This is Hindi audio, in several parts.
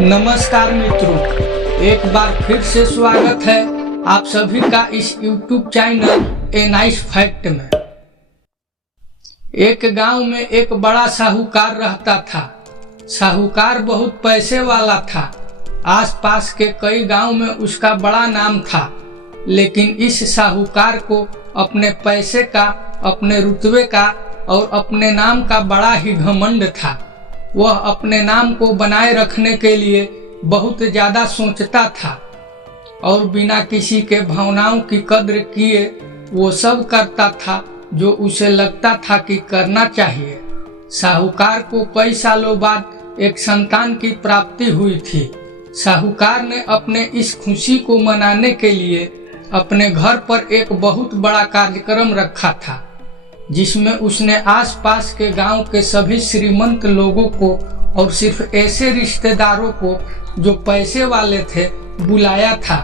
नमस्कार मित्रों, एक बार फिर से स्वागत है आप सभी का इस YouTube channel a nice fact में। एक गांव में एक बड़ा साहूकार रहता था। साहूकार बहुत पैसे वाला था। आसपास के कई गांव में उसका बड़ा नाम था, लेकिन इस साहूकार को अपने पैसे का, अपने रुतबे का और अपने नाम का बड़ा ही घमंड था। वह अपने नाम को बनाए रखने के लिए बहुत ज्यादा सोचता था और बिना किसी के भावनाओं की कद्र किए वो सब करता था जो उसे लगता था कि करना चाहिए। साहूकार को कई सालों बाद एक संतान की प्राप्ति हुई थी। साहूकार ने अपने इस खुशी को मनाने के लिए अपने घर पर एक बहुत बड़ा कार्यक्रम रखा था, जिसमें उसने आसपास के गांव के सभी श्रीमंत लोगों को और सिर्फ ऐसे रिश्तेदारों को जो पैसे वाले थे बुलाया था।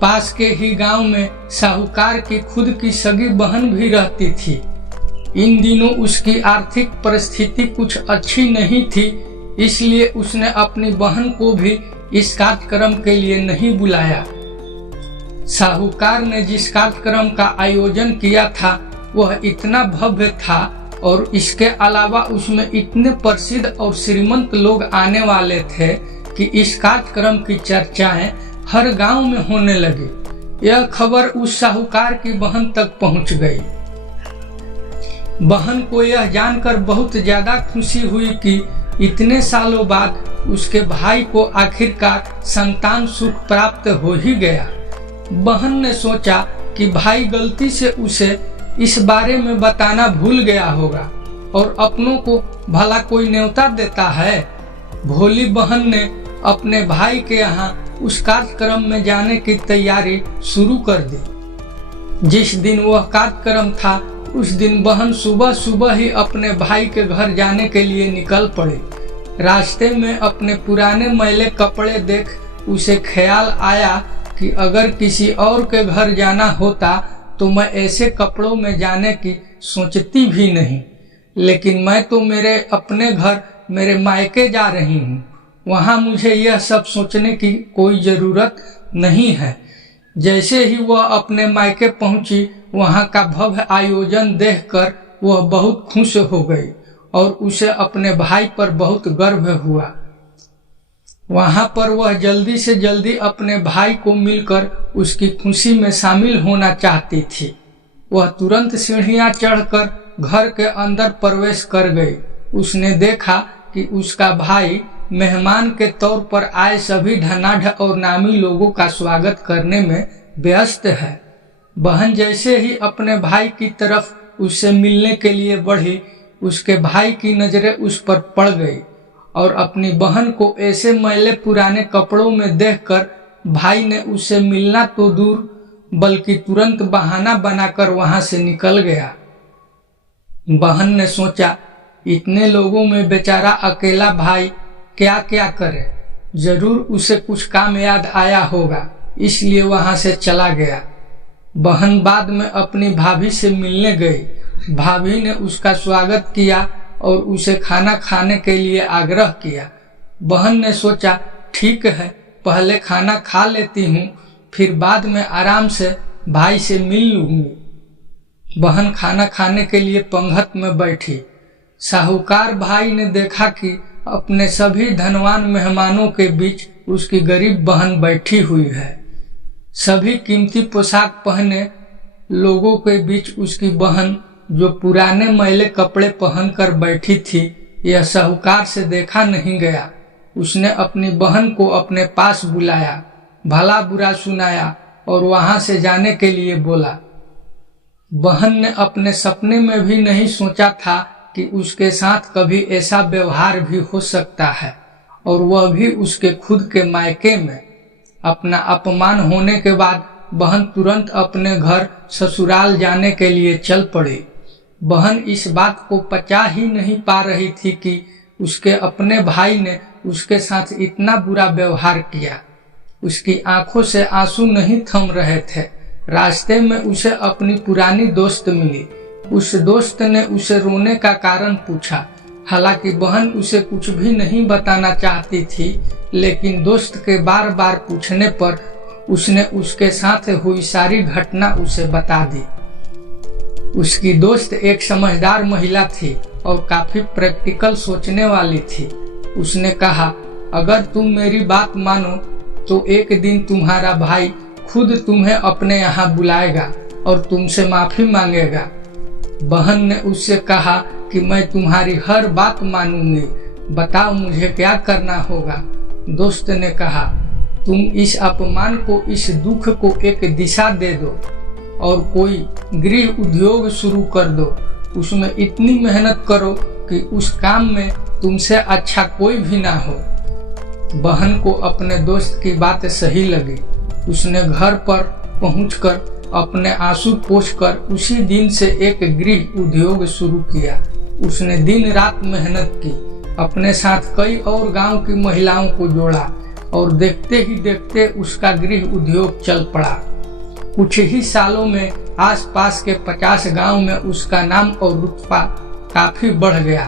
पास के ही गांव में साहूकार की खुद की सगी बहन भी रहती थी। इन दिनों उसकी आर्थिक परिस्थिति कुछ अच्छी नहीं थी, इसलिए उसने अपनी बहन को भी इस कार्यक्रम के लिए नहीं बुलाया। साहूकार ने जिस कार्यक्रम का आयोजन किया था वह इतना भव्य था और इसके अलावा उसमें इतने प्रसिद्ध और श्रीमंत लोग आने वाले थे कि इस कार्यक्रम की चर्चाएं हर गांव में होने लगी। यह खबर उस साहूकार की बहन तक पहुंच गई। बहन को यह जानकर बहुत ज्यादा खुशी हुई कि इतने सालों बाद उसके भाई को आखिरकार संतान सुख प्राप्त हो ही गया। बहन ने सोचा कि भाई गलती से उसे इस बारे में बताना भूल गया होगा और अपनों को भला कोई न्योता देता है। भोली बहन ने अपने भाई के यहाँ उस कार्यक्रम में जाने की तैयारी शुरू कर दी। जिस दिन वह कार्यक्रम था उस दिन बहन सुबह सुबह ही अपने भाई के घर जाने के लिए निकल पड़ी। रास्ते में अपने पुराने मैले कपड़े देख उसे ख्याल आया कि अगर किसी और के घर जाना होता तो मैं ऐसे कपड़ों में जाने की सोचती भी नहीं, लेकिन मैं तो मेरे अपने घर, मेरे मायके जा रही हूँ। वहाँ मुझे यह सब सोचने की कोई जरूरत नहीं है। जैसे ही वह अपने मायके पहुंची, वहाँ का भव्य आयोजन देखकर वह बहुत खुश हो गई और उसे अपने भाई पर बहुत गर्व हुआ। वहाँ पर वह जल्दी से जल्दी अपने भाई को मिलकर उसकी खुशी में शामिल होना चाहती थी। वह तुरंत सीढ़ियाँ चढ़कर घर के अंदर प्रवेश कर गई। उसने देखा कि उसका भाई मेहमान के तौर पर आए सभी धनाढ़ और नामी लोगों का स्वागत करने में व्यस्त है। बहन जैसे ही अपने भाई की तरफ उससे मिलने के लिए बढ़ी, उसके भाई की नजरें उस पर पड़ गई और अपनी बहन को ऐसे मैले पुराने कपड़ों में देखकर भाई ने उससे मिलना तो दूर बल्कि तुरंत बहाना बनाकर वहां से निकल गया। बहन ने सोचा, इतने लोगों में बेचारा अकेला भाई क्या क्या करे, जरूर उसे कुछ काम याद आया होगा, इसलिए वहां से चला गया। बहन बाद में अपनी भाभी से मिलने गई। भाभी ने उसका स्वागत किया और उसे खाना खाने के लिए आग्रह किया। बहन ने सोचा, ठीक है, पहले खाना खा लेती हूँ, फिर बाद में आराम से भाई से मिल लूंगी। बहन खाना खाने के लिए पंगत में बैठी। साहूकार भाई ने देखा कि अपने सभी धनवान मेहमानों के बीच उसकी गरीब बहन बैठी हुई है। सभी कीमती पोशाक पहने लोगों के बीच उसकी बहन, जो पुराने मैले कपड़े पहनकर बैठी थी, यह साहूकार से देखा नहीं गया। उसने अपनी बहन को अपने पास बुलाया, भला बुरा सुनाया और वहां से जाने के लिए बोला। बहन ने अपने सपने में भी नहीं सोचा था कि उसके साथ कभी ऐसा व्यवहार भी हो सकता है, और वह भी उसके खुद के मायके में। अपना अपमान होने के बाद बहन तुरंत अपने घर ससुराल जाने के लिए चल पड़ी। बहन इस बात को पचा ही नहीं पा रही थी कि उसके अपने भाई ने उसके साथ इतना बुरा व्यवहार किया। उसकी आंखों से आंसू नहीं थम रहे थे। रास्ते में उसे अपनी पुरानी दोस्त मिली। उस दोस्त ने उसे रोने का कारण पूछा। हालांकि बहन उसे कुछ भी नहीं बताना चाहती थी, लेकिन दोस्त के बार बार पूछने पर उसने उसके साथ हुई सारी घटना उसे बता दी। उसकी दोस्त एक समझदार महिला थी और काफी प्रैक्टिकल सोचने वाली थी। उसने कहा, अगर तुम मेरी बात मानो तो एक दिन तुम्हारा भाई खुद तुम्हें अपने यहाँ बुलाएगा और तुमसे माफी मांगेगा। बहन ने उससे कहा कि मैं तुम्हारी हर बात मानूंगी, बताओ मुझे क्या करना होगा। दोस्त ने कहा, तुम इस अपमान को, इस दुख को एक दिशा दे दो और कोई गृह उद्योग शुरू कर दो। उसमें इतनी मेहनत करो कि उस काम में तुमसे अच्छा कोई भी ना हो। बहन को अपने दोस्त की बात सही लगी। उसने घर पर पहुंचकर अपने आंसू पोंछकर उसी दिन से एक गृह उद्योग शुरू किया। उसने दिन रात मेहनत की, अपने साथ कई और गांव की महिलाओं को जोड़ा और देखते ही देखते उसका गृह उद्योग चल पड़ा। कुछ ही सालों में आसपास के 50 गांव में उसका नाम और रुतबा काफी बढ़ गया।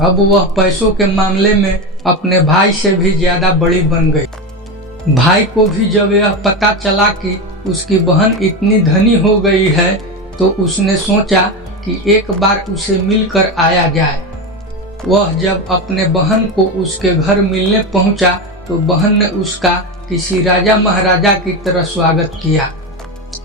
अब वह पैसों के मामले में अपने भाई से भी ज्यादा बड़ी बन गई। भाई को भी जब यह पता चला कि उसकी बहन इतनी धनी हो गई है तो उसने सोचा कि एक बार उसे मिलकर आया जाए। वह जब अपने बहन को उसके घर मिलने पहुंचा तो बहन ने उसका किसी राजा महाराजा की तरह स्वागत किया,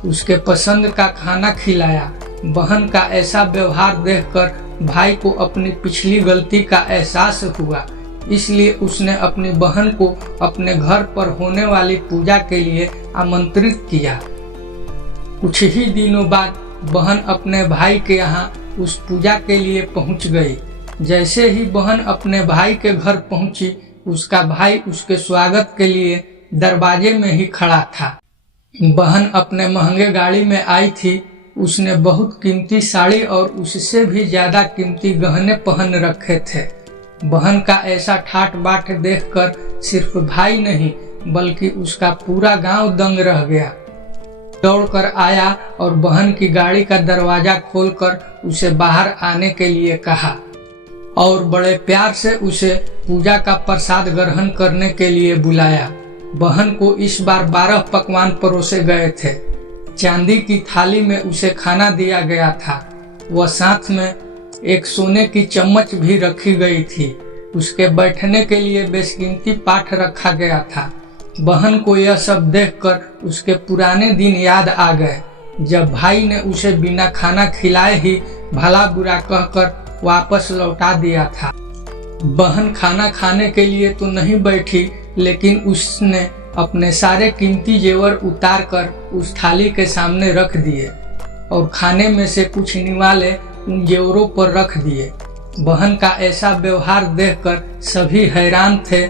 उसके पसंद का खाना खिलाया। बहन का ऐसा व्यवहार देखकर भाई को अपनी पिछली गलती का एहसास हुआ, इसलिए उसने अपनी बहन को अपने घर पर होने वाली पूजा के लिए आमंत्रित किया। कुछ ही दिनों बाद बहन अपने भाई के यहाँ उस पूजा के लिए पहुंच गई। जैसे ही बहन अपने भाई के घर पहुंची, उसका भाई उसके स्वागत के लिए दरवाजे में ही खड़ा था। बहन अपने महंगे गाड़ी में आई थी। उसने बहुत कीमती साड़ी और उससे भी ज्यादा कीमती गहने पहन रखे थे। बहन का ऐसा ठाट बाट देखकर सिर्फ भाई नहीं बल्कि उसका पूरा गांव दंग रह गया। दौड़कर आया और बहन की गाड़ी का दरवाजा खोलकर उसे बाहर आने के लिए कहा और बड़े प्यार से उसे पूजा का प्रसाद ग्रहण करने के लिए बुलाया। बहन को इस बार 12 पकवान परोसे गए थे। चांदी की थाली में उसे खाना दिया गया था। वह साथ में एक सोने की चम्मच भी रखी गई थी। उसके बैठने के लिए बेशकीमती पाठ रखा गया था। बहन को यह सब देखकर उसके पुराने दिन याद आ गए, जब भाई ने उसे बिना खाना खिलाए ही भला बुरा कहकर वापस लौटा दिया था। बहन खाना खाने के लिए तो नहीं बैठी, लेकिन उसने अपने सारे कीमती जेवर उतार कर उस थाली के सामने रख दिए और खाने में से कुछ निवाले उन जेवरों पर रख दिए। बहन का ऐसा व्यवहार देखकर सभी हैरान थे।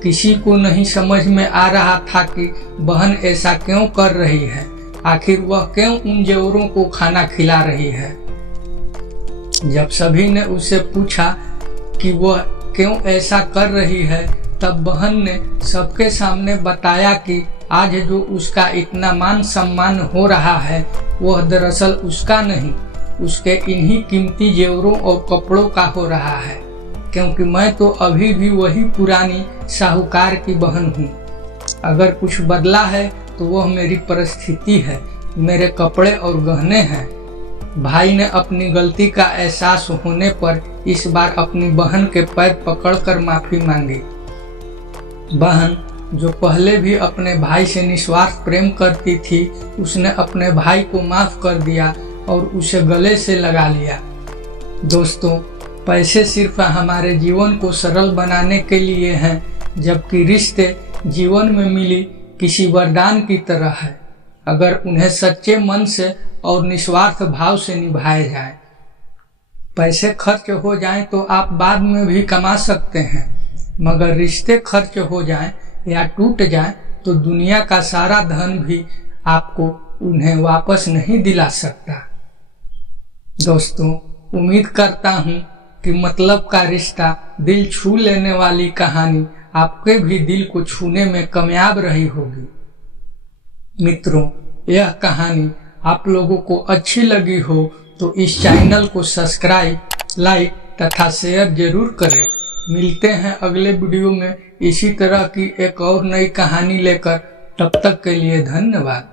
किसी को नहीं समझ में आ रहा था कि बहन ऐसा क्यों कर रही है, आखिर वह क्यों उन जेवरों को खाना खिला रही है। जब सभी ने उससे पूछा कि वह क्यों ऐसा कर रही है, तब बहन ने सबके सामने बताया कि आज जो उसका इतना मान सम्मान हो रहा है वह दरअसल उसका नहीं, उसके इन्हीं कीमती जेवरों और कपड़ों का हो रहा है, क्योंकि मैं तो अभी भी वही पुरानी साहूकार की बहन हूँ। अगर कुछ बदला है तो वह मेरी परिस्थिति है, मेरे कपड़े और गहने हैं। भाई ने अपनी गलती का एहसास होने पर इस बार अपनी बहन के पैर पकड़कर माफी मांगी। बहन, जो पहले भी अपने भाई से निस्वार्थ प्रेम करती थी, उसने अपने भाई को माफ कर दिया और उसे गले से लगा लिया। दोस्तों, पैसे सिर्फ हमारे जीवन को सरल बनाने के लिए हैं, जबकि रिश्ते जीवन में मिली किसी वरदान की तरह है, अगर उन्हें सच्चे मन से और निस्वार्थ भाव से निभाए जाए। पैसे खर्च हो जाएं तो आप बाद में भी कमा सकते हैं, मगर रिश्ते खर्च हो जाएं या टूट जाएं तो दुनिया का सारा धन भी आपको उन्हें वापस नहीं दिला सकता। दोस्तों, उम्मीद करता हूँ कि मतलब का रिश्ता दिल छू लेने वाली कहानी आपके भी दिल को छूने में कामयाब रही होगी। मित्रों, यह कहानी आप लोगों को अच्छी लगी हो तो इस चैनल को सब्सक्राइब, लाइक तथा शेयर जरूर करें। मिलते हैं अगले वीडियो में इसी तरह की एक और नई कहानी लेकर। तब तक के लिए धन्यवाद।